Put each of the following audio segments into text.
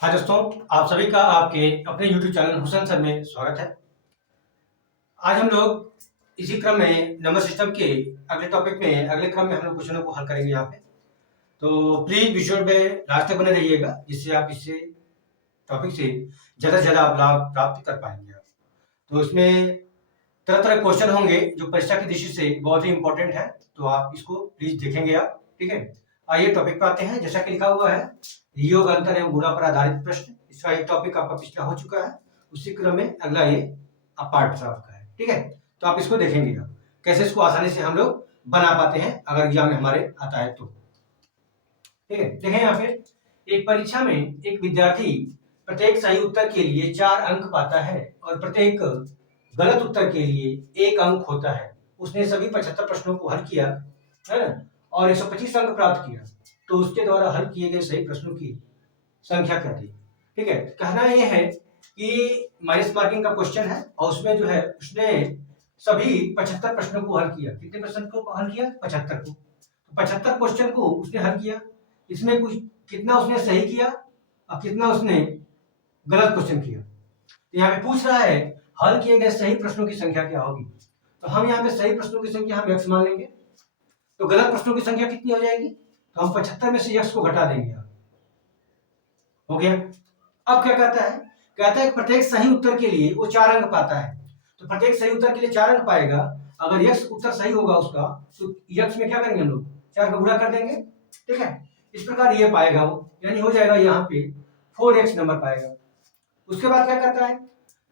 हाँ दोस्तों, आप सभी का आपके अपने YouTube चैनल हुसैन सर में स्वागत है। आज हम लोग इसी क्रम में नंबर सिस्टम के अगले टॉपिक में अगले क्रम में हम लोग क्वेश्चनों को हल करेंगे यहाँ पे। तो प्लीज वीडियो में लास्ट तक बने रहिएगा, जिससे आप इससे टॉपिक से ज़्यादा से ज़्यादा आप लाभ प्राप्त कर पाएंगे आप। तो इसमें तरह तरह क्वेश्चन होंगे जो परीक्षा की दृष्टि से बहुत ही इंपॉर्टेंट है, तो आप इसको प्लीज देखेंगे आप। ठीक है, आइए टॉपिक पे आते हैं। जैसा कि लिखा हुआ है, योग अंतर एवं गुणा पर आधारित प्रश्न। इसका एक टॉपिक आपका पिछला हो चुका है, उसी क्रम में अगला ये पार्ट आपका है। ठीक है, तो आप इसको देखेंगे आप कैसे इसको आसानी से हम लोग बना पाते हैं अगर एग्जाम में हमारे आता है तो। ठीक है, देखें यहाँ पे एक परीक्षा में एक विद्यार्थी प्रत्येक सही उत्तर के लिए 4 अंक पाता है और प्रत्येक गलत उत्तर के लिए 1 अंक होता है। उसने सभी 75 प्रश्नों को हल किया है ना, और 125 अंक प्राप्त किया, तो उसके द्वारा हल किए गए सही प्रश्नों की संख्या क्या थी। ठीक है, कहना यह है कि माइनस मार्किंग का क्वेश्चन है और उसमें जो है उसने सभी 75 प्रश्नों को हल किया। कितने प्रश्न को हल किया? 75 को। 75 क्वेश्चन को उसने हल किया, इसमें कुछ कितना उसने सही किया और कितना उसने गलत क्वेश्चन किया। तो यहाँ पे पूछ रहा है हल किए गए सही प्रश्नों की संख्या क्या होगी। तो हम यहाँ पे सही प्रश्नों की संख्या हम x मान लेंगे, तो गलत प्रश्नों की संख्या कितनी हो जाएगी? तो हम 75 में से x को घटा देंगे। हो गया। अब क्या कहता है? कहता है प्रत्येक सही उत्तर के लिए वो 4 अंक पाता है। तो प्रत्येक सही उत्तर के लिए 4 अंक पाएगा। अगर x उत्तर सही होगा उसका, तो x में क्या करेंगे हम लोग? 4 का गुणा कर देंगे। ठीक है, इस प्रकार ये पाएगा वो, यानी हो जाएगा यहाँ पे 4x नंबर पाएगा। उसके बाद क्या कहता है?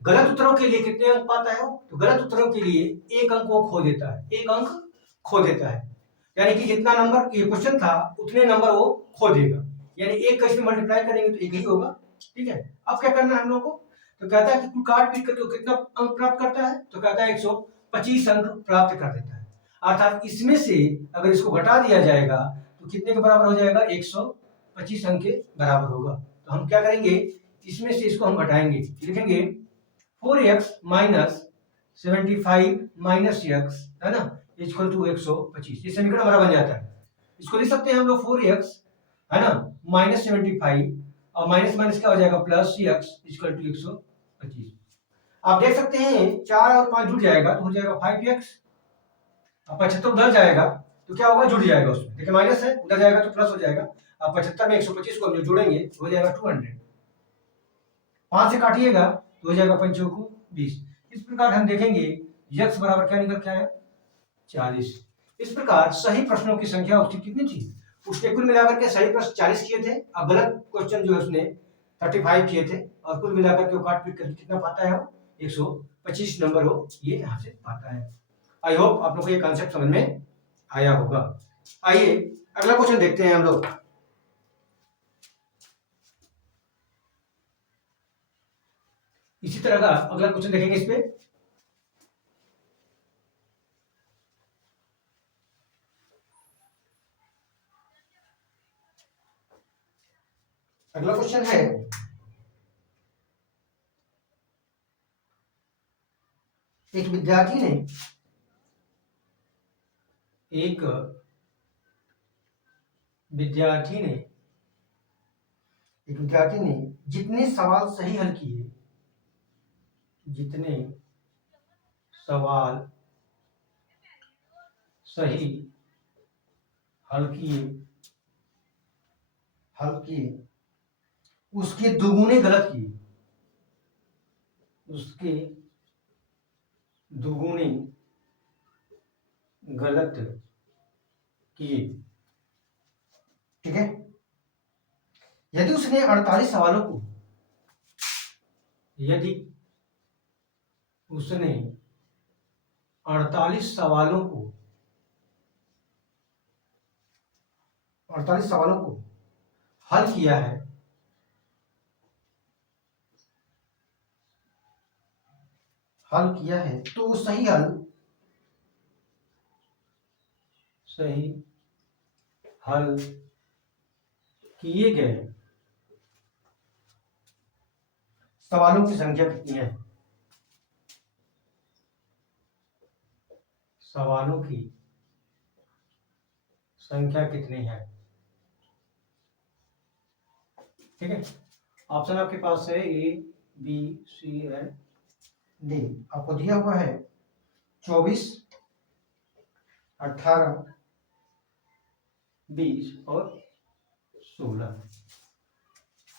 गलत उत्तरों के लिए कितने अंक पाता है वो? तो गलत उत्तरों के लिए 1 अंक वो खो देता है। 1 अंक खो देता है, यानी कि जितना नंबर ये क्वेश्चन था उतने नंबर वो खो देगा। यानी 1 का इसमें मल्टीप्लाई करेंगे तो 1 ही होगा। ठीक है, अब क्या करना है हम लोग को? तो कहता है कि कुल काट पीट करके कितना अंक प्राप्त करता है? तो कहता है 125 अंक प्राप्त कर देता है। अर्थात इसमें से अगर इसको घटा दिया जाएगा तो कितने के बराबर हो जाएगा? 125 अंक के बराबर होगा। तो हम क्या करेंगे, इसमें से इसको हम घटाएंगे, लिखेंगे 4x माइनस 75 माइनस x, है ना, इक्वल टू 125। ये समीकरण हमारा बन जाता है। इसको लिख सकते हैं हम लोग 4x, है ना, माइनस 75 और माइनस माइनस क्या हो जाएगा? Plus x equal to 125। आप देख सकते हैं 4 और 5 जुड़ जाएगा तो हो जाएगा 5x, अब 75 उधर जाएगा तो क्या होगा? जुड़ जाएगा उसमें। देखिए माइनस है, उधर जाएगा तो प्लस हो जाएगा। अब 75 में 125 को हम जो जोड़ेंगे तो हो जाएगा 200। 5 से काटिएगा तो हो जाएगा 5 को 20। इस प्रकार हम देखेंगे x बराबर क्या निकल के आया? 40। इस प्रकार सही प्रश्नों की संख्या उसकी कितनी थी? उसने कुल मिलाकर के सही प्रश्न 40 किए थे और गलत क्वेश्चन जो है उसने 35 किए थे, और कुल मिलाकर के वो काट पीट करके कितना पाता है? 125 नंबर हो ये यहाँ से पाता है। आई होप आप लोग को ये कॉन्सेप्ट समझ में आया होगा। आइए अगला क्वेश्चन देखते हैं हम लोग। इसी तरह का अगला क्वेश्चन देखेंगे इस पे। अगला क्वेश्चन है एक विद्यार्थी ने एक विद्यार्थी ने जितने सवाल सही हल किए, जितने सवाल सही हल किए उसके दुगुने गलत किए, उसके दुगुने गलत किए। ठीक है, यदि उसने 48 सवालों को यदि उसने 48 सवालों को 48 सवालों को हल किया है, तो सही हल किए गए सवालों की संख्या कितनी है? सवालों की संख्या कितनी है? ठीक है, ऑप्शन आपके पास है a b c and d. आपको दिया हुआ है 24, 18, 20 और 16।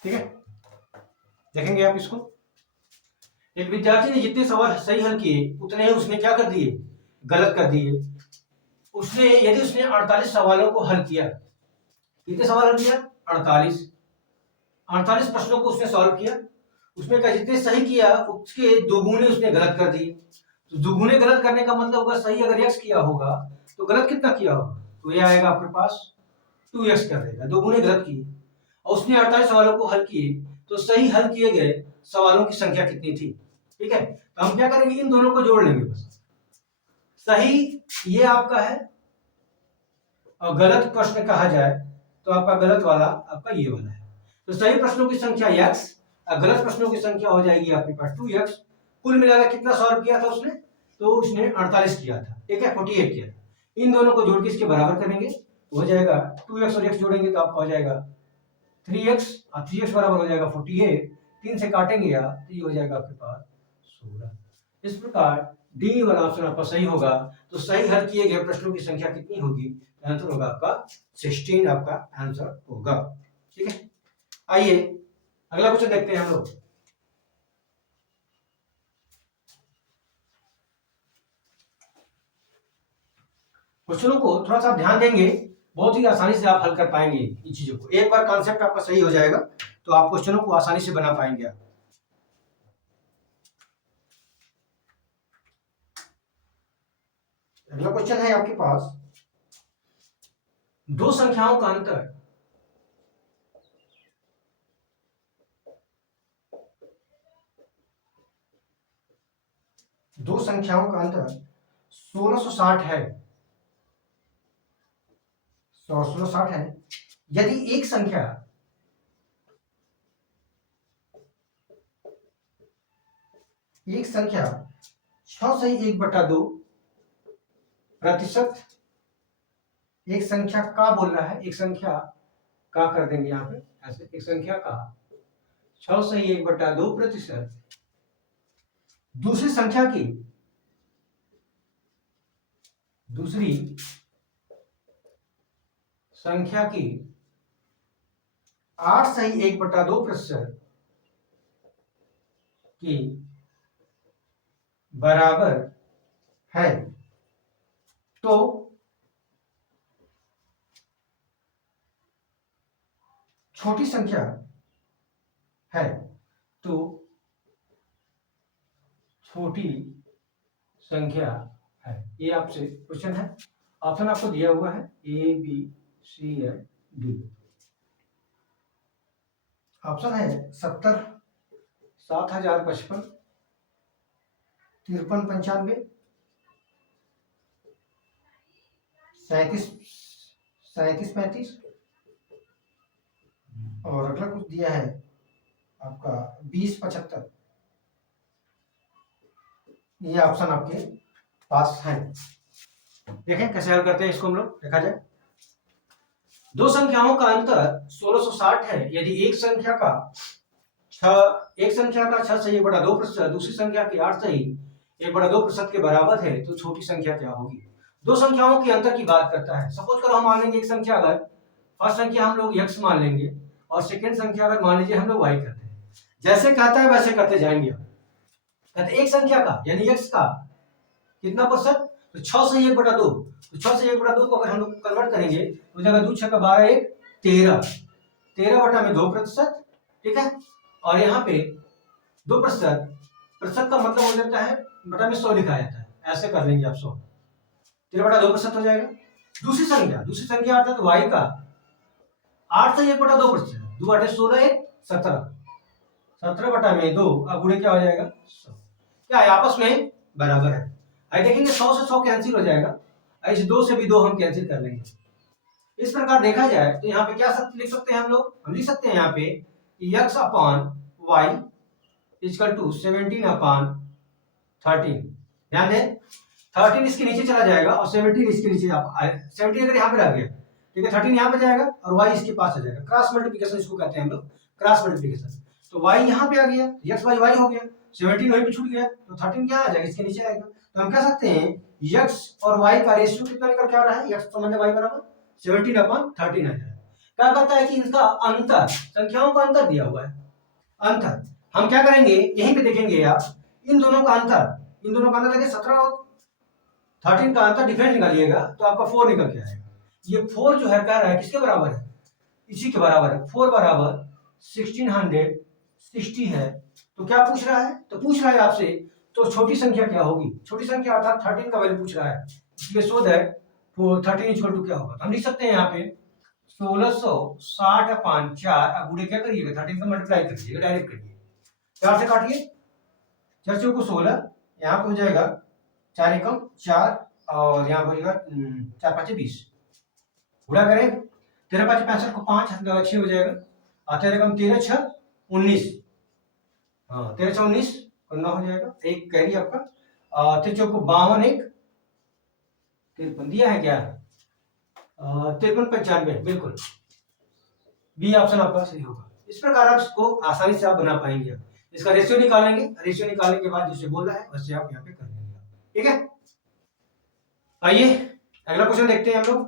ठीक है, देखेंगे आप इसको। एक विद्यार्थी ने जितने सवाल सही हल किए उतने ही उसने क्या कर दिए, गलत कर दिए। उसने यदि उसने 48 सवालों को हल किया, कितने सवाल हल किया, 48 प्रश्नों को उसने सॉल्व किया, उसमें का जितने सही किया उसके दोगुने उसने गलत कर दिए। तो दोगुने गलत करने का मतलब होगा सही अगर x किया होगा तो गलत कितना किया होगा, तो ये आएगा आपके पास 2x कर देगा, दोगुने गलत किए। और उसने 48 सवालों को हल किए तो सही हल किए गए सवालों की संख्या कितनी थी। ठीक है, तो हम क्या करेंगे, इन दोनों को जोड़ लेंगे बस। सही ये आपका है और गलत प्रश्न कहा जाए तो आपका गलत वाला आपका ये वाला है। तो सही प्रश्नों की संख्या x और गलत प्रश्नों की संख्या हो जाएगी आपके पास 2x। कुल मिलाकर कितना सॉल्व किया था उसने, तो उसने 48 किया था, ठीक है, 48 किया था। इन दोनों को जोड़ के इसके बराबर करेंगे हो जाएगा 2x और x जोड़ेंगे तो आपका हो जाएगा 3x और 3x बराबर हो जाएगा 48। 3 से काटेंगे आप तो ये हो जाएगा आपके पास 16। इस प्रकार डी वाला ऑप्शन आपका सही होगा। तो सही हल किए गए प्रश्नों की संख्या कितनी होगी, आंसर होगा आपका 16 आपका आंसर होगा। ठीक है, आइए अगला क्वेश्चन देखते हैं हम लोग। क्वेश्चनों को थोड़ा सा ध्यान देंगे, बहुत ही आसानी से आप हल कर पाएंगे इन चीजों को। एक बार कॉन्सेप्ट आपका सही हो जाएगा तो आप क्वेश्चनों को आसानी से बना पाएंगे आप। अगला क्वेश्चन है आपके पास, दो संख्याओं का अंतर दो संख्याओं का अंतर 1660 है, 1660 है। यदि एक संख्या एक संख्या 6/1/2 प्रतिशत, एक संख्या का बोल रहा है, एक संख्या का कर देंगे यहां पे ऐसे, एक संख्या का 6/1/2 प्रतिशत दूसरी संख्या की दूसरी संख्या की 8/1/2 प्रतिशत की बराबर है, तो छोटी संख्या है, तो छोटी संख्या है। ये आपसे क्वेश्चन है, ऑप्शन आपको दिया हुआ है a b c and d. Option है 70, 7055, 5395, 3735 और अगला कुछ दिया है आपका 2075। ये ऑप्शन आपके पास है। देखें कैसे हल करते हैं इसको हम लोग, देखा जाए। दो संख्याओं का अंतर 1660 है। यदि एक संख्या का 6/1/2 प्रतिशत दूसरी संख्या के 8/1/2 प्रतिशत के बराबर है, तो छोटी संख्या क्या होगी। दो संख्याओं के अंतर की बात करता है। सपोज करो हम मान लेंगे एक संख्या, अगर फर्स्ट संख्या हम लोग x मान लेंगे और सेकंड संख्या अगर मान लीजिए हम लोग y करते हैं। जैसे कहता है वैसे करते जाएंगे। कहते एक संख्या का यानी x का कितना प्रतिशत, तो 6/1/2। तो 6/1/2 को अगर हम लोग कन्वर्ट करेंगे तो जगह 2 6 12 1 13, 13/2 प्रतिशत। ठीक है, और यहाँ पे 2 प्रतिशत, प्रतिशत का मतलब हो जाता है बटा में 100 लिखा जाता है, ऐसे कर लेंगे आप 100, 13/2 प्रतिशत हो जाएगा। दूसरी संख्या अर्थात y का 8/1/2 प्रतिशत, 2 8 16 1 17, 17/2 अब गुणे क्या हो जाएगा 100। क्या है, आपस में बराबर है। आई देखेंगे 100 से 100 कैंसिल हो जाएगा, इस 2 से भी 2 हम कैंसिल कर लेंगे। इस प्रकार देखा जाए तो यहाँ पे क्या लिख सकते हैं हम लोग, हम लिख सकते हैं यहाँ पे x/y = 17/13। ध्यान दें 13 इसके नीचे चला जाएगा और 17 इसके नीचे, 17 अगर यहाँ पे रह गया, ठीक है, 13 यहाँ पे जाएगा और y इसके पास आ जाएगा। क्रॉस मल्टीप्लिकेशन इसको कहते हैं हम लोग, क्रॉस मल्टीप्लिकेशन। तो y यहाँ पे आ गया, x बाई y हो गया, 17 वहीं पे छूट गया, तो 13 क्या आ जाएगा, इसके नीचे आएगा। तो हम कह सकते हैं x और y का रेशियो कितना निकल के आ रहा है, x तो मतलब y बराबर 17/13 आ जाएगा। क्या कहता है कि इनका अंतर, संख्याओं का अंतर दिया हुआ है, अंतर हम क्या करेंगे, यहीं पे देखेंगे आप, इन दोनों का अंतर, इन दोनों का अंतर देखिए 17 और 13 का अंतर डिफरेंस निकालिएगा तो आपका 4 निकल के आएगा। ये 4 जो है कह रहा है किसके बराबर है, इसी के बराबर है, 4 बराबर 1660 है। तो क्या पूछ रहा है, तो पूछ रहा है आपसे तो छोटी संख्या क्या होगी, छोटी संख्या अर्थात 13 का वैल्यू पूछ रहा है, इसलिए सो दैट 13 इक्वल टू क्या होगा, हम लिख सकते हैं यहाँ पे 1660/4। अब बूढ़े क्या करिएगा, 13 का मल्टीप्लाई करिएगा, डायरेक्ट करिए, 4 से काटिए, 4 चौको 16, यहाँ पे हो जाएगा 4 एकम 4 और यहाँ हो जाएगा 4 5 20, गुणा करें 13 5 65 को 5 6 हो जाएगा, और 13 कम 13 6 19, हाँ 13 6 19 और 9 हो जाएगा, एक कैरी आपका, 13 चौको 52 एक 53 दिया है क्या, 53 95, बिल्कुल बी ऑप्शन आपका सही होगा। इस प्रकार आप इसको आसानी से आप बना पाएंगे। इसका रेशियो निकालेंगे, रेशियो निकालने के बाद जिसे बोला है वैसे आप यहाँ पे कर लेंगे, ठीक है। आइए अगला क्वेश्चन देखते हैं हम लोग।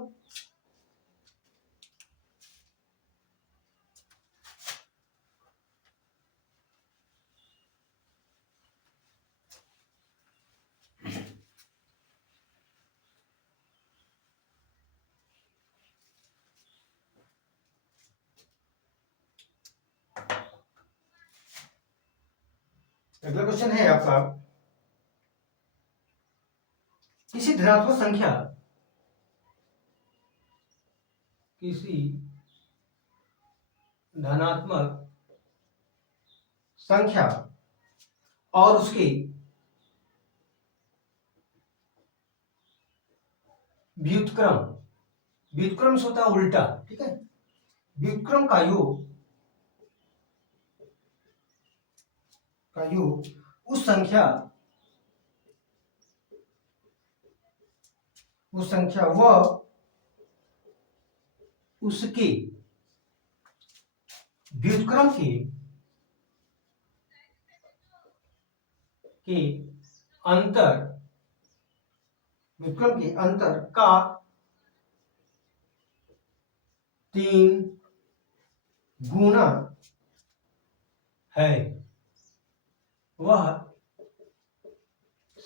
अगला क्वेश्चन है आपका, किसी धनात्मक संख्या, किसी धनात्मक संख्या और उसके व्युत्क्रम, व्युत्क्रम से होता है उल्टा, ठीक है, व्युत्क्रम का योग उस संख्या व उसके व्युत्क्रम के अंतर, व्युत्क्रम के अंतर का 3 गुना है, वह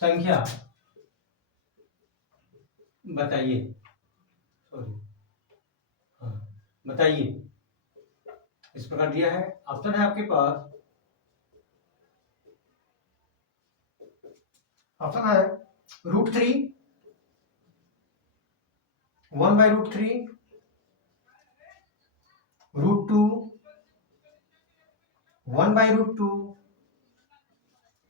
संख्या बताइए, सॉरी हाँ बताइए। इस प्रकार दिया है, ऑप्शन है आपके पास, ऑप्शन है √3, 1/√3, √2, 1/√2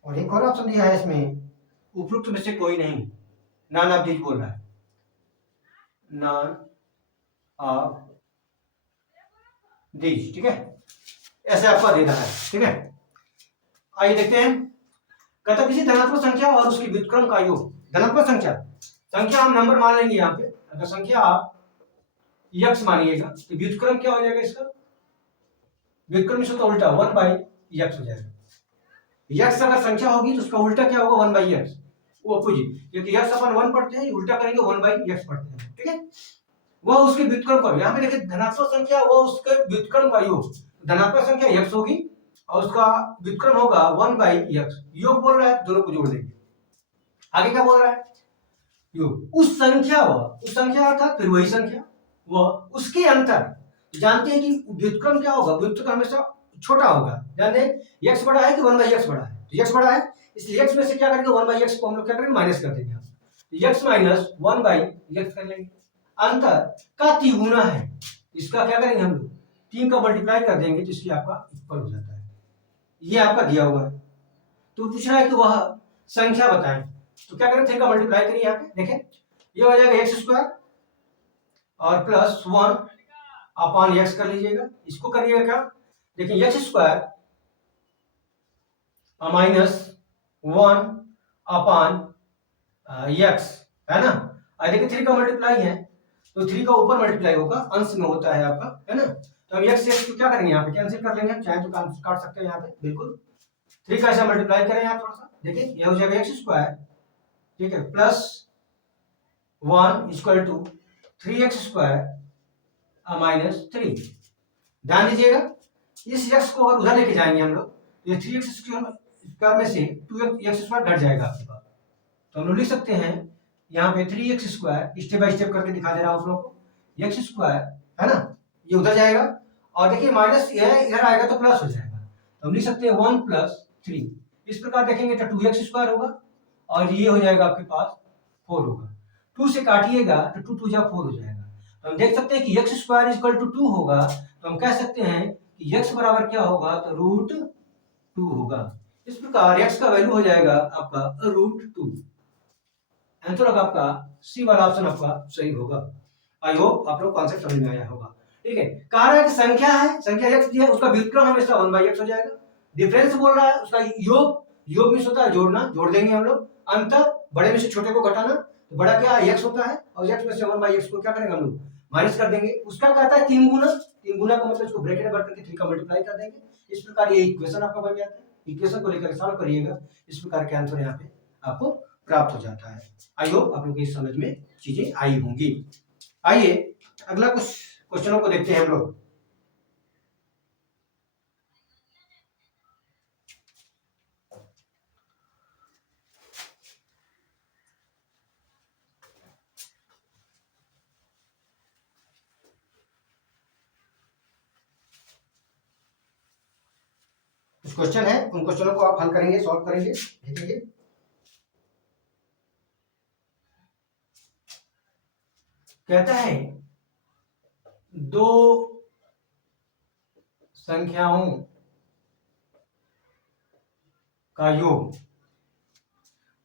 और एक और ऑप्शन दिया है इसमें, उपरोक्त में से कोई नहीं, नॉन ऑफ दिस बोल रहा है, नॉन ऑफ दिस, ठीक है, ऐसे आपका देना है, ठीक है। आइए देखते हैं, कहता किसी धनात्मक संख्या और उसकी व्युत्क्रम का योग, धनात्मक संख्या हम नंबर मान लेंगे यहाँ पे, अगर संख्या आप यक्स मानिएगा तो व्युत्क्रम क्या हो जाएगा इसका, व्युत्क्रम से तो उल्टा 1/x हो जाएगा, यक्स अगर संख्या होगी तो उसका उल्टा क्या होगा 1/x, वो अपोजिट, क्योंकि यक्स अपन 1 पढ़ते हैं, उल्टा करेंगे 1/x पढ़ते हैं, ठीक है। वह उसके व्युत्क्रम का, यहाँ पे देखिए धनात्मक संख्या वह उसके व्युत्क्रम का योग, धनात्मक संख्या x होगी और उसका व्युत्क्रम होगा 1/x, योग बोल रहा है, दोनों को जोड़ देंगे। आगे क्या बोल रहा है, योग उस संख्या अर्थात फिर वही संख्या वह उसके अंतर, जानते हैं कि व्युत्क्रम क्या होगा, व्युत्क्रम हमेशा छोटा होगा, जानते हैं x बड़ा है कि 1/x बड़ा है, तो x बड़ा है इसलिए x में से क्या करेंगे 1/x को हम लोग क्या करेंगे माइनस कर देंगे, x माइनस 1/x कर लेंगे, अंतर का 3 गुना है, इसका क्या करेंगे हम लोग 3 का मल्टीप्लाई कर देंगे तो इसलिए आपका इक्वल हो जाता है, ये आपका दिया हुआ है। तो पूछ रहा है कि वह संख्या बताएं, तो क्या करें 3 का मल्टीप्लाई करिए, यहाँ पे देखें ये हो जाएगा x² और प्लस 1/x कर लीजिएगा, इसको करिएगा क्या, देखिए x² माइनस 1/x है ना, और देखिए 3 का मल्टीप्लाई है तो 3 का ऊपर मल्टीप्लाई होगा, अंश में होता है आपका, है ना, तो हम x x को क्या करेंगे यहाँ पे कैंसिल कर लेंगे, चाहे तो काट सकते हैं यहाँ पे बिल्कुल। 3 का ऐसा मल्टीप्लाई करें यहाँ थोड़ा सा, देखिए ये हो जाएगा x स्क्वायर, ठीक है, plus 1 equal to 3x square minus 3। ध्यान दीजिएगा इस x को अगर उधर लेके जाएंगे हम लोग, ये 3x स्क्वायर में से 2x स्क्वायर घट जाएगा आपके पास, तो हम लोग लिख सकते हैं यहाँ पे 3x square, step by step करके दिखा दे रहा हूँ आप लोगों को, x स्क्वायर है ना, ये उधर जाएगा और देखिए माइनस ये इधर आएगा तो प्लस हो जाएगा, तो हम लिख सकते हैं 1 प्लस 3। इस प्रकार देखेंगे तो 2x स्क्वायर होगा और ये हो जाएगा आपके पास 4 होगा। 2 से काटिएगा तो 2 2 जा 4 हो जाएगा, तो हम देख सकते हैं कि x स्क्वायर इक्वल टू 2 होगा, तो हम कह सकते हैं कि x बराबर क्या होगा, तो रूट 2 होगा। इस प्रकार x का वैल्यू हो जाएगा आपका रूट 2। आंसर होगा आपका सी वाला ऑप्शन आपका सही होगा। आई होप आप लोग कॉन्सेप्ट समझ में आया होगा, ठीक है। कह रहा है कि संख्या है, संख्या x दी है, उसका व्युत्क्रम हमेशा 1/x हो जाएगा। डिफरेंस बोल रहा है उसका योग, योग मींस होता है जोड़ना, जोड़ देंगे हम लोग। अंतर बड़े में से छोटे को घटाना, तो बड़ा क्या है x होता है और x में से 1/x को क्या करेंगे हम लोग माइनस कर देंगे। उसका कहता है 3 गुना, 3 गुना का मतलब इसको ब्रैकेट में भर करके 3 का मल्टीप्लाई कर देंगे। इस प्रकार ये इक्वेशन आपका बन जाता है। इक्वेशन को लेकर सॉल्व करिएगा, इस प्रकार के आंसर यहाँ पे आपको प्राप्त हो जाता है। आई होप आप लोग की समझ में चीजें आई होंगी। आइए अगला कुछ क्वेश्चनों को देखते हैं हम लोग। कुछ क्वेश्चन है, उन क्वेश्चनों को आप हल करेंगे, सॉल्व करेंगे, देखेंगे। कहता है दो संख्याओं का योग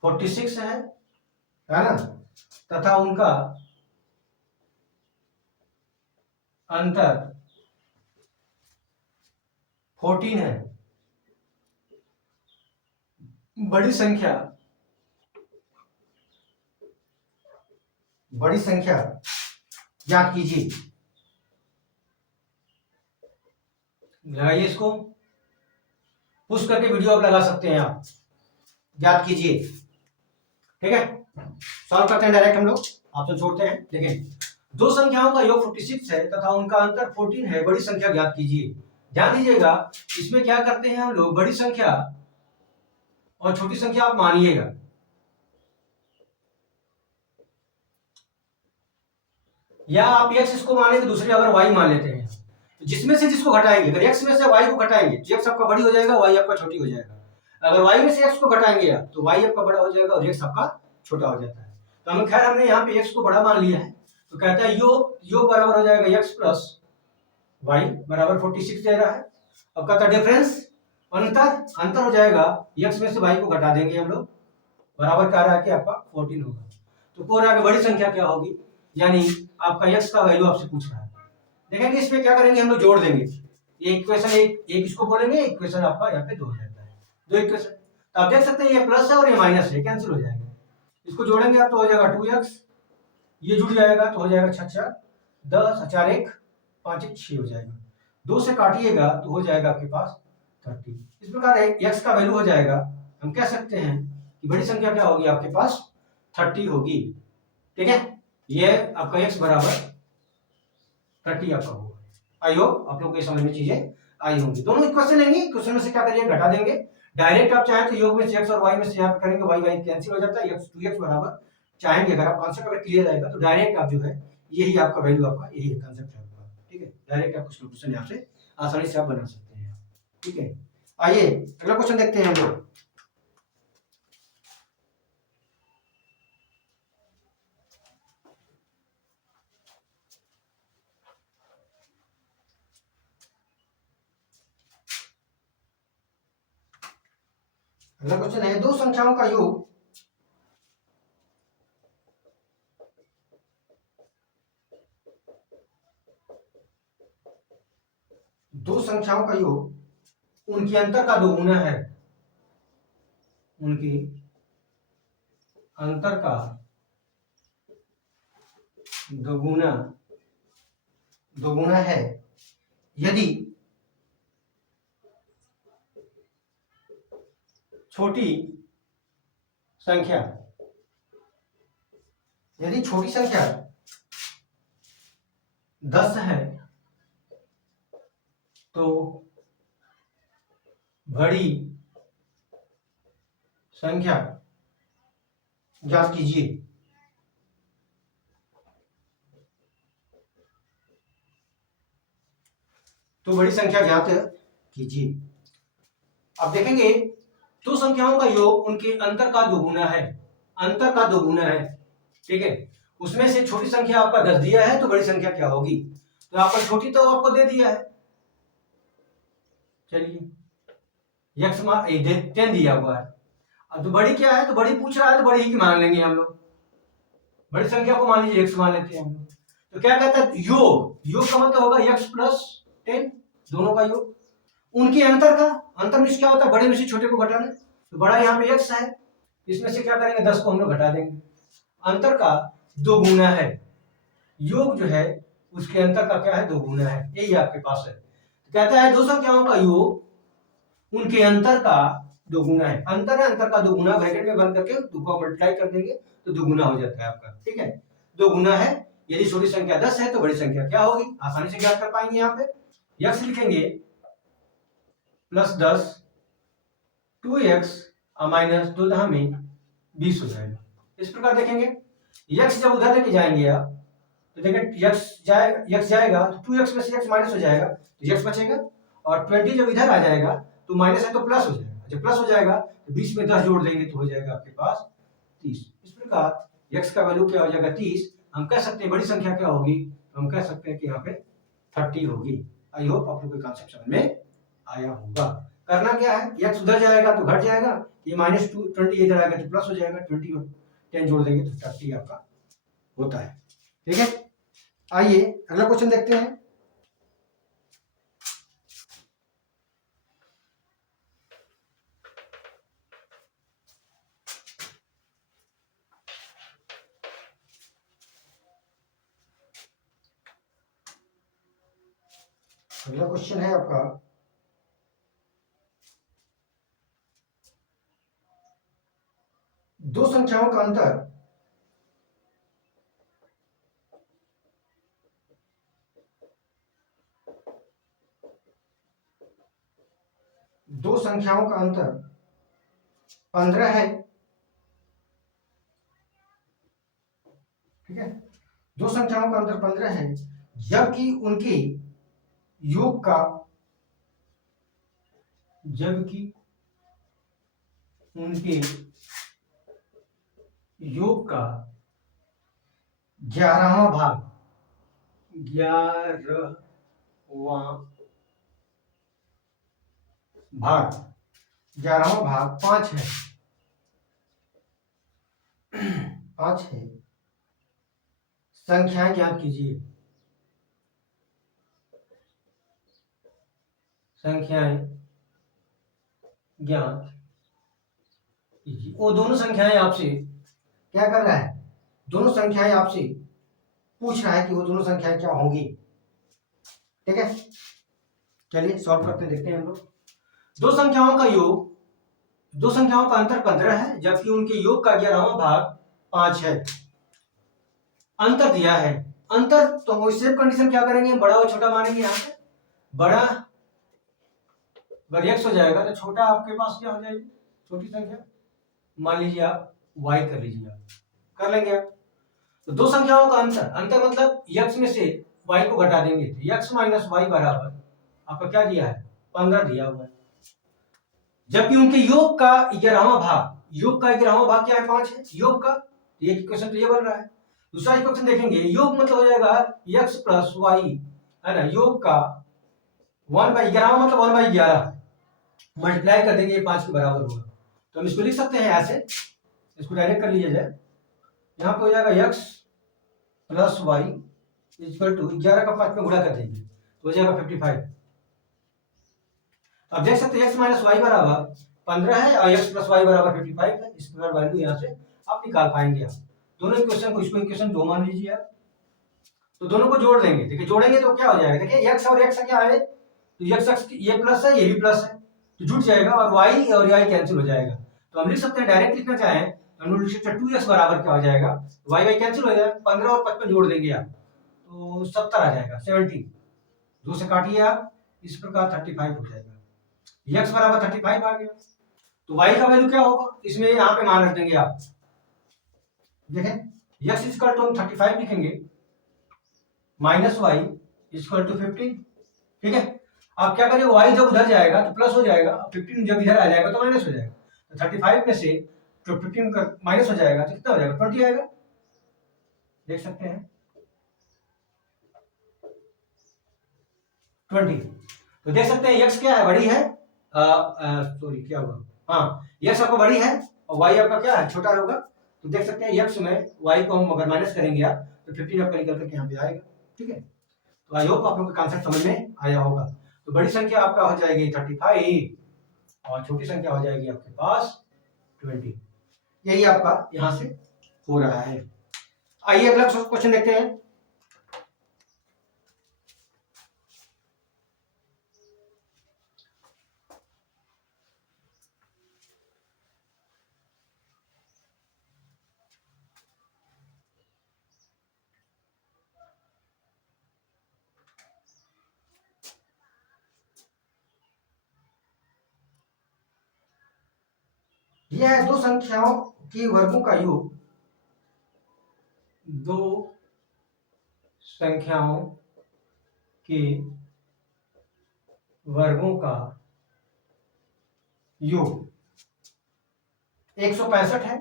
46 है ना, तथा उनका अंतर 14 है। बड़ी संख्या ज्ञात कीजिए। लगाइए इसको, पुश करके वीडियो आप लगा सकते हैं, आप ज्ञात कीजिए, ठीक है। सॉल्व करते हैं डायरेक्ट हम लोग, ऑप्शन छोड़ते हैं। देखें दो संख्याओं का योग 46 है तथा उनका अंतर 14 है, बड़ी संख्या ज्ञात कीजिए। ध्यान दीजिएगा इसमें क्या करते हैं हम लोग, बड़ी संख्या और छोटी संख्या आप मानिएगा, या आप x इसको माने तो दूसरे अगर y मान लेते हैं, तो जिसमें से जिसको घटाएंगे, अगर x में से y को घटाएंगे तो x आपका बड़ी हो जाएगा, y आपका छोटी हो जाएगा। अगर y में से x को घटाएंगे आप तो y आपका बड़ा हो जाएगा और x आपका छोटा हो जाता है। तो हम खैर हमने यहाँ पे x को बड़ा मान लिया है, तो कहता है योग बराबर हो जाएगा x प्लस y बराबर 46 दे रहा है। अब कहता है डिफरेंस अंतर हो जाएगा, x में से y को घटा देंगे हम लोग, बराबर कह रहा है कि आपका 14 होगा। तो कोर आगे बड़ी संख्या क्या होगी, यानी आपका x का वैल्यू आपसे पूछ रहा है। देखेंगे इसमें क्या करेंगे हम लोग, जोड़ देंगे। ये इक्वेशन एक इसको बोलेंगे, इक्वेशन आपका यहाँ पे 2 हो जाता है, 2 इक्वेशन। तो आप देख सकते हैं ये प्लस है और ये माइनस है, कैंसिल हो जाएगा। इसको जोड़ेंगे आप तो हो जाएगा 2x, ये जुड़ जाएगा तो हो जाएगा 6 10 4 1 5 1 6 हो जाएगा। 2 से काटिएगा तो हो जाएगा आपके पास 30। इस प्रकार x का वैल्यू हो जाएगा, हम कह सकते हैं कि बड़ी संख्या क्या होगी आपके पास 30 होगी, ठीक है। ये आपका x बराबर 30 आपका होगा। आई होप आप लोग को समझ में चीजें आई होंगी। दोनों इक्वेशन लेंगे, इक्वेशन में से क्या करिए घटा देंगे। डायरेक्ट आप चाहे तो योग में से x और y में से यहाँ पे करेंगे, y कैंसिल हो जाता है, x 2x बराबर चाहेंगे, अगर आप कॉन्सेप्ट अगर क्लियर रहेगा तो डायरेक्ट आप जो है यही आपका वैल्यू आपका यही है, कॉन्सेप्ट है आपका, ठीक है। डायरेक्ट आप कुछ क्वेश्चन यहाँ से आसानी से आप बना सकते हैं, ठीक है। आइए अगला क्वेश्चन देखते हैं हम लोग। अगला क्वेश्चन है दो संख्याओं का योग उनकी अंतर का दोगुना है, उनकी अंतर का दोगुना है, यदि छोटी संख्या 10 है तो बड़ी संख्या ज्ञात कीजिए। तो बड़ी संख्या ज्ञात कीजिए। अब देखेंगे दो संख्याओं का योग उनके अंतर का दोगुना है, अंतर का दोगुना है, ठीक है। उसमें से छोटी संख्या आपका 10 दिया है तो बड़ी संख्या क्या होगी, तो आपका छोटी तो आपको दे दिया है, चलिए यक्स 10 दिया हुआ है। अब तो बड़ी क्या है, तो बड़ी पूछ रहा है तो बड़ी ही की मान लेंगे हम लोग, बड़ी संख्या को मान लीजिए x मान लेते हैं हम लोग। तो क्या कहता है योग, योग का मतलब होगा x प्लस 10, दोनों का योग। उनके अंतर का, अंतर में क्या होता है, बड़े में से छोटे को घटाना, तो बड़ा यहाँ पे x है, इसमें से क्या करेंगे 10 को हम लोग घटा देंगे, अंतर का दो गुना है, योग जो है उसके अंतर का क्या है, दो गुना है, यही आपके पास है। तो कहता है दो संख्याओं का योग उनके अंतर का दो गुना है, अंतर है अंतर का दो गुना, ब्रैकेट में बंद करके दो को मल्टीप्लाई कर देंगे तो दो गुना हो जाता है आपका, ठीक है, दो गुना है। यदि छोटी संख्या 10 है तो बड़ी संख्या क्या होगी, आसानी से ज्ञात कर पाएंगे। यहाँ पे यक्स लिखेंगे प्लस 10 2x माइनस 2 में 20 हो जाएगा। इस प्रकार देखेंगे यक्स जब उधर लेके जाएंगे आप तो देखें यक्स जाएगा तो 2x में से x माइनस हो जाएगा तो x बचेगा, और 20 जब इधर आ जाएगा तो माइनस है तो प्लस हो जाएगा, जब प्लस हो जाएगा तो 20 में 10 जोड़ देंगे तो हो जाएगा आपके पास 30। इस प्रकार x का वैल्यू क्या हो जाएगा 30। हम कह सकते हैं बड़ी संख्या क्या होगी, तो हम कह सकते हैं कि यहाँ पे 30 होगी। आई होप आप लोग को कॉन्सेप्ट समझ में आया होगा। करना क्या है, x उधर जाएगा तो घट जाएगा, ये माइनस 20 इधर आएगा तो प्लस हो जाएगा, 20 और 10 जोड़ देंगे तो 30 आपका होता है, ठीक है। आइए अगला क्वेश्चन देखते हैं। अगला क्वेश्चन है आपका दो संख्याओं का अंतर दो संख्याओं का अंतर 15 है, ठीक है, दो संख्याओं का अंतर 15 है, जबकि उनके योग का, जबकि उनके योग का 11वां भाग, 11वां भाग 11वां भाग 5 है, 5 है, संख्याएं ज्ञात कीजिए, संख्याएं ज्ञात कीजिए। वो दोनों संख्याएं आपसे क्या कर रहा है, दोनों संख्याएं आपसे पूछ रहा है कि वो दोनों संख्याएं क्या होंगी, ठीक है। चलिए सॉल्व करते देखते हैं हम लोग। दो संख्याओं का योग, दो संख्याओं का अंतर 15 है, जबकि उनके योग का 11वां भाग 5 है। अंतर दिया है, अंतर तो सेम कंडीशन क्या करेंगे, बड़ा और छोटा मानेंगे। यहाँ पे बड़ा अगर x हो जाएगा तो छोटा आपके पास क्या हो जाएगी, छोटी संख्या मान लीजिए आप y कर लीजिए, आप कर लेंगे आप। तो दो संख्याओं का अंतर, अंतर मतलब x में से y को घटा देंगे तो x माइनस वाई बराबर आपका क्या दिया है 15 दिया हुआ है, जबकि उनके योग का 11वां भाग, योग का 11वां भाग क्या है 5 है योग का, ये इक्वेशन तो ये बन रहा है। दूसरा इक्वेशन देखेंगे, योग मतलब हो जाएगा x प्लस वाई, है ना, योग का 1/11 मतलब 1/11 मल्टीप्लाई कर देंगे, ये 5 के बराबर होगा। तो हम इसको लिख सकते हैं ऐसे, इसको डायरेक्ट कर लीजिए जाए, यहाँ पे हो जाएगा x plus y equal to 11 का 5 में गुणा कर देंगे तो हो जाएगा 55। अब देख सकते हैं x माइनस वाई बराबर 15 है और x प्लस वाई बराबर 55 है। इस प्रकार वैल्यू यहाँ से आप निकाल पाएंगे। आप दोनों इक्वेशन को, इसको इक्वेशन 2 मान लीजिए आप, तो दोनों को जोड़ देंगे। देखिए जोड़ेंगे तो क्या हो जाएगा, देखिए x और x क्या है, तो x ये प्लस है, ये भी प्लस है, तो जुड़ जाएगा और y और y कैंसिल हो जाएगा। तो हम लिख सकते हैं, डायरेक्ट लिखना चाहें तो हम लिख सकते हैं 2x बराबर क्या हो जाएगा, y y कैंसिल हो जाएगा, 15 और 55 जोड़ देंगे आप तो 70 आ जाएगा, 70 2 से काटिए आप, इस प्रकार 35 हो जाएगा। x बराबर 35 आ गया। तो y का वैल्यू क्या होगा, इसमें यहाँ पे मान रख देंगे आप, देखें x इक्वल टू हम 35 लिखेंगे माइनस y इक्वल टू 15। ठीक है, आप क्या करें, y जब उधर जाएगा तो प्लस हो जाएगा, 15 जब इधर आ जाएगा तो माइनस हो जाएगा। तो 35 में से जो 15 का माइनस हो जाएगा तो कितना हो जाएगा, 20 आएगा, देख सकते हैं 20। तो देख सकते हैं x क्या है, बड़ी है, सॉरी क्या हुआ, हाँ x आपको बड़ी है और y आपका क्या है, छोटा होगा। तो देख सकते हैं x में y को हम अगर माइनस करेंगे आप तो 15 आपका निकल करके यहाँ पे आएगा। ठीक है, तो आई होप आप लोगों का कॉन्सेप्ट समझ में आया होगा। तो बड़ी संख्या आपका हो जाएगी 35 और छोटी संख्या हो जाएगी आपके पास 20। यही आपका यहां से हो रहा है। आइए अगला क्वेश्चन देखते हैं। यह है दो संख्याओं के वर्गों का योग, दो संख्याओं के वर्गों का योग 165 है,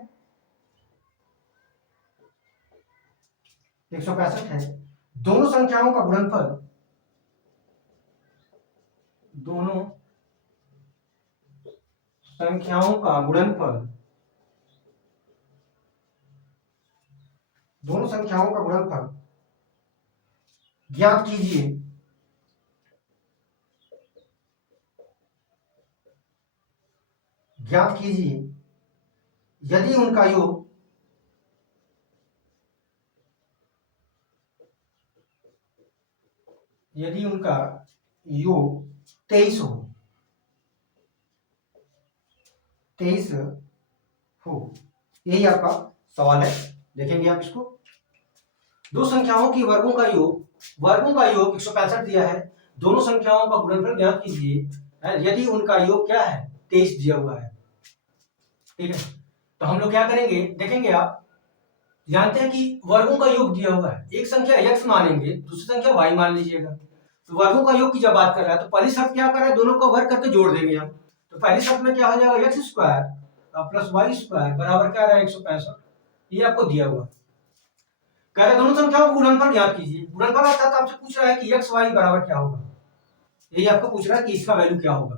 165 है। दोनों संख्याओं का गुणनफल, दोनों संख्याओं का गुणनफल, दोनों संख्याओं का गुणनफल ज्ञात कीजिए, ज्ञात कीजिए यदि उनका योग यदि उनका योग 23 हो, 23 हो। यही आपका सवाल है, देखेंगे आप इसको। दो संख्याओं की वर्गों का योग, वर्गों का योग 165 दिया है, दोनों संख्याओं का गुणनफल ज्ञात कीजिए यदि उनका योग क्या है, 23 दिया हुआ है। ठीक है, तो हम लोग क्या करेंगे, देखेंगे आप जानते हैं कि वर्गों का योग दिया हुआ है, एक संख्या x मानेंगे, दूसरी संख्या y मान लीजिएगा। तो वर्गों का योग की जब बात कर रहा है तो पहली शर्त क्या कर रहा है, दोनों का वर्ग करके जोड़ देंगे हम। तो पहली शर्त में क्या हो जाएगा, x square plus y square बराबर क्या रहा है 165, ये आपको दिया हुआ। कह रहे दोनों संख्याओं को गुणनफल ज्ञात कीजिए, गुणनफल अर्थात आपसे पूछ रहा है कि एक्स वाई बराबर क्या होगा, यही आपको पूछ रहा है कि इसका वैल्यू क्या होगा।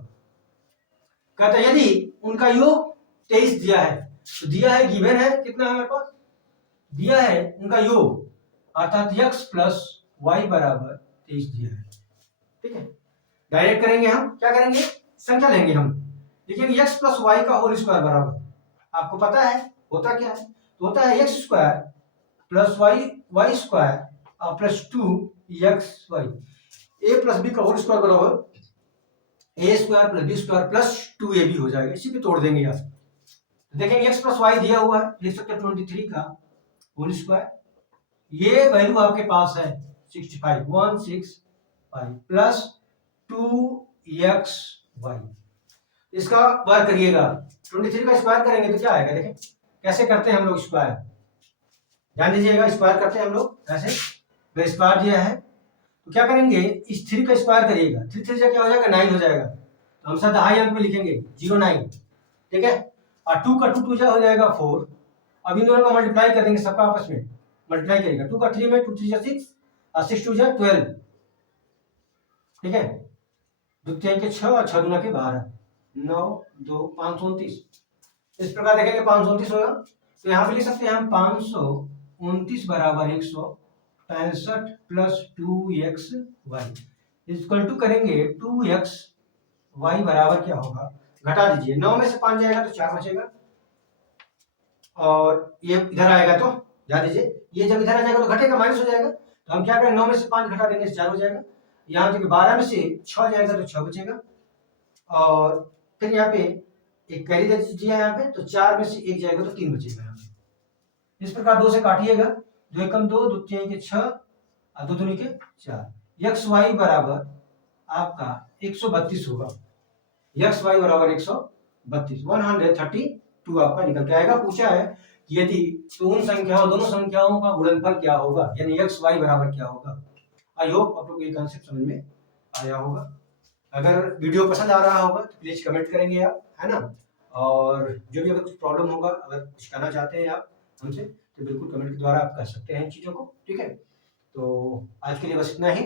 कहता है यदि उनका योग 23 दिया है, तो दिया है गिवन है कितना है हमारे पास, दिया है उनका योग अर्थात x प्लस वाई बराबर 23 दिया है। ठीक है, डायरेक्ट करेंगे हम, क्या करेंगे, संख्या लेंगे हम, देखिए x प्लस वाई का होल स्क्वायर बराबर, आपको पता है होता क्या है, तो होता है x square plus y square plus 2xy, a plus b का होल स्क्वायर बराबर a square plus b square plus 2ab हो जाएगा, इसी पे तोड़ देंगे आप। देखेंगे x प्लस वाई दिया हुआ है, लिख सकते हैं 23 का होल स्क्वायर, ये वैल्यू आपके पास है 65 165 प्लस 2xy, इसका वर्ग करिएगा, 23 का स्क्वायर करेंगे तो क्या आएगा, देखें कैसे करते हैं हम लोग स्क्वायर, ध्यान दीजिएगा स्क्वायर करते हैं हम लोग ऐसे, तो स्क्वायर दिया है तो क्या करेंगे, इस 3 का स्क्वायर करिएगा, 3 3 से क्या हो जाएगा 9 हो जाएगा, तो हम साथ हाई अंक में लिखेंगे 09। ठीक है, और 2 का 2 2 हो जाएगा 4, अब इन दोनों का मल्टीप्लाई कर देंगे, सबका आपस में मल्टीप्लाई करेगा, 2 का 3 में 2 3 6 और 6 2 12। ठीक है, 2 3 के 6 और 6 2 के 12, 9 2 529, इस प्रकार देखेंगे 529 होगा। तो यहाँ पे लिख सकते हैं हम 529 बराबर 165 प्लस 2xy इक्वल टू करेंगे 2xy बराबर क्या होगा, घटा दीजिए, 9 में से 5 जाएगा तो 4 बचेगा और ये इधर आएगा तो ध्यान दीजिए, ये जब इधर आ जाएगा तो घटेगा, माइनस हो जाएगा, तो हम क्या करें, 9 में से 5 घटा देंगे 4 हो जाएगा। यहाँ देखिए 12 में से 6 जाएगा तो 6 बचेगा। और फिर यहाँ पे एक कैरी दे दीजिए यहाँ पे, तो 4 में से 1 जाएगा तो 3 बचेगा यहाँ पे। इस प्रकार 2 से काटिएगा, 2 एकम 2, 2 तिहाई के 6 और 2 दूनी के 4। एक्स वाई बराबर आपका 132 होगा। एक्स वाई बराबर 132, 132 आपका निकल के आएगा। पूछा है कि यदि तो उन संख्याओं, दोनों संख्याओं का गुणनफल क्या होगा, यानी एक्स वाई बराबर क्या होगा। आई होप आप लोग को ये कॉन्सेप्ट समझ में आया होगा। अगर वीडियो पसंद आ रहा होगा तो प्लीज कमेंट करेंगे आप, है ना। और जो भी अगर कुछ प्रॉब्लम होगा, अगर कुछ कहना चाहते हैं आप हमसे, तो बिल्कुल कमेंट के द्वारा आप कह सकते हैं इन चीजों को, ठीक है। तो आज के लिए बस इतना ही,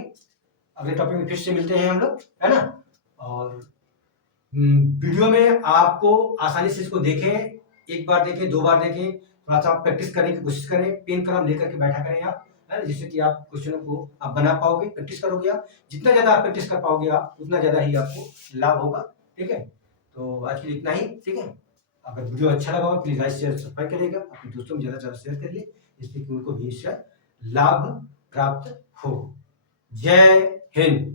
अगले टॉपिक में फिर से मिलते हैं हम लोग, है ना। और वीडियो में आपको आसानी से इसको देखें, एक बार देखें, 2 बार देखें, थोड़ा सा प्रैक्टिस करने की कोशिश करें, पेन कलम लेकर के बैठा करें आप, है ना, जिससे कि आप क्वेश्चनों को आप बना पाओगे, प्रैक्टिस करोगे आप। जितना ज्यादा आप प्रैक्टिस कर पाओगे आप, उतना ज्यादा ही आपको लाभ होगा, ठीक है। तो आज के लिए इतना ही, ठीक है। अगर वीडियो अच्छा लगा हो प्लीज लाइक शेयर सब्सक्राइब करिएगा, अपने दोस्तों में ज्यादा से ज्यादा शेयर करिए, जिससे कि उनको भी इससे लाभ प्राप्त हो। जय हिंद।